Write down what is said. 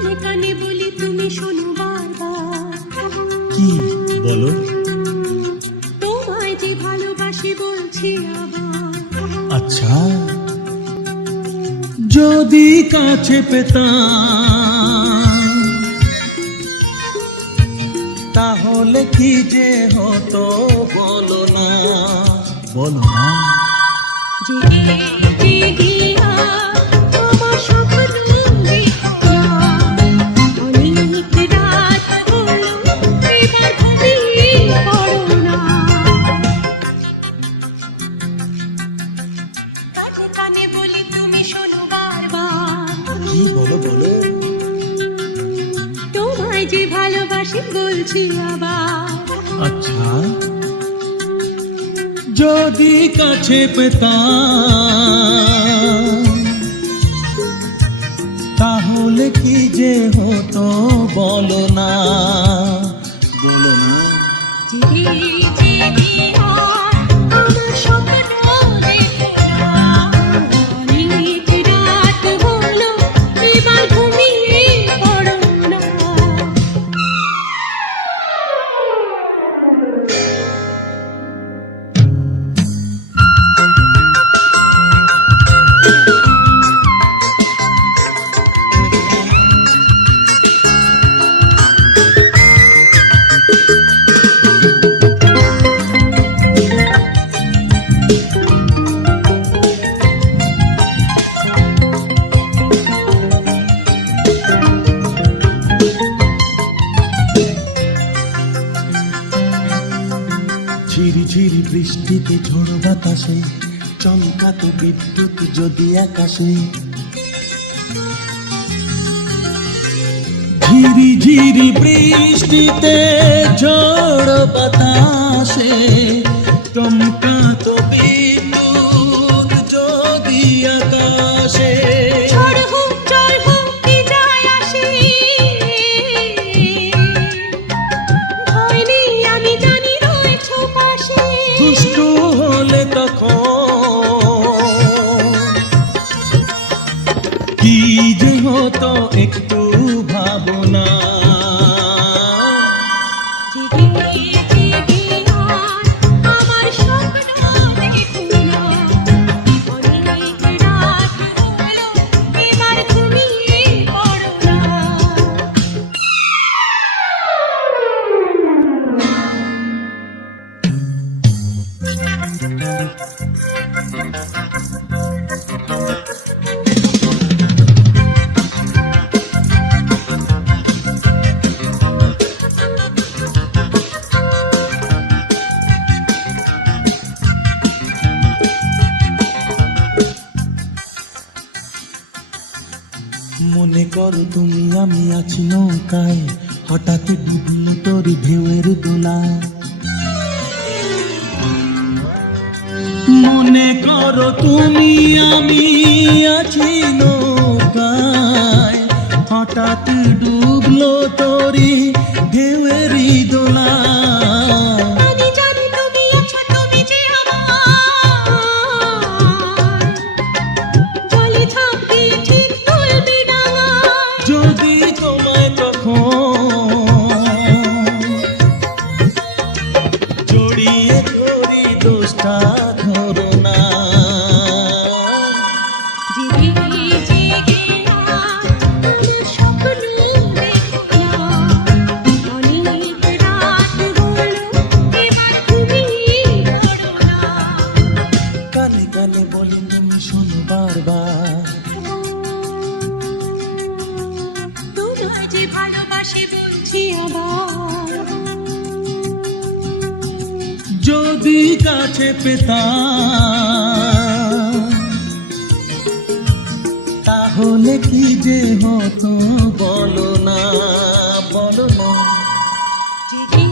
কানে কানে বলি তুমি শোনো বারবার। কি বলো? তোমায় যে ভালোবাসি বলছি আবার। আচ্ছা, যদি কাছে পেতাম তাহলে কি যে হতো বলো না, বলো না। জেগে জেগে আমার স্বপ্ন দেখা, অনেক রাত হলো এবার ঘুমিয়ে পড়ো না। কানে কানে বলি তুমি শোনো বারবার। কি বলো বলো? তোমায় যে ভালোবাসি বলছি আবার। আচ্ছা, যদি কাছে পেতাম তাহলে কি যে হতো বলো না, বলো না। জেগে জেগে আমার স্বপ্ন দেখা, অনেক রাত হলো এবার ঘুমিয়ে পড়ো না। ঝিরি ঝিরি বৃষ্টিতে ঝড় বাতাসে চমকাতো বিদ্যুৎ যদি আকাশে, ঝিরি ঝিরি বৃষ্টিতে ঝড় বাতাসে চমকাতো বিদ্যুৎ যদি আকাশে। ঝড় হোক জল হোক কি যায় আসে, ভয় নেই আমি জানি রয়েছো পাশে। দুষ্টু হলে তখন কি যে হতো একটু ভাবনা। জেগে জেগে আমার স্বপ্ন দেখা, অনেক রাত হলো এবার ঘুমিয়ে পড়ো না। মনে করো তুমি আমি আছি নৌকায়, হঠাৎ ডুবলো তোর ঢেউয়ের দোলায়। মনে করো তুমি আমি আছি নৌকায়, হঠাৎ ডুবলো তোরি ঢেউয়েরই দোলায়। আমি জানি তুমি আছো, তুমি যে আমার, জলে ঝাঁপ দিয়ে ঠিক তুলবে ডাঙা। যদি তোমায় তখন জড়িয়ে ধরি দোষটা ধরো না। জেগে জেগে আমার স্বপ্ন দেখা, অনেক রাত হলো এবার ঘুমিয়ে পড়ো না। কানে কানে বলি তুমি শোনো বারবার, তোমায় যে ভালোবাসি বলছি আবার। যদি কাছে পেতাম তাহলে কি যে হতো বলো না, বলো না। জেগে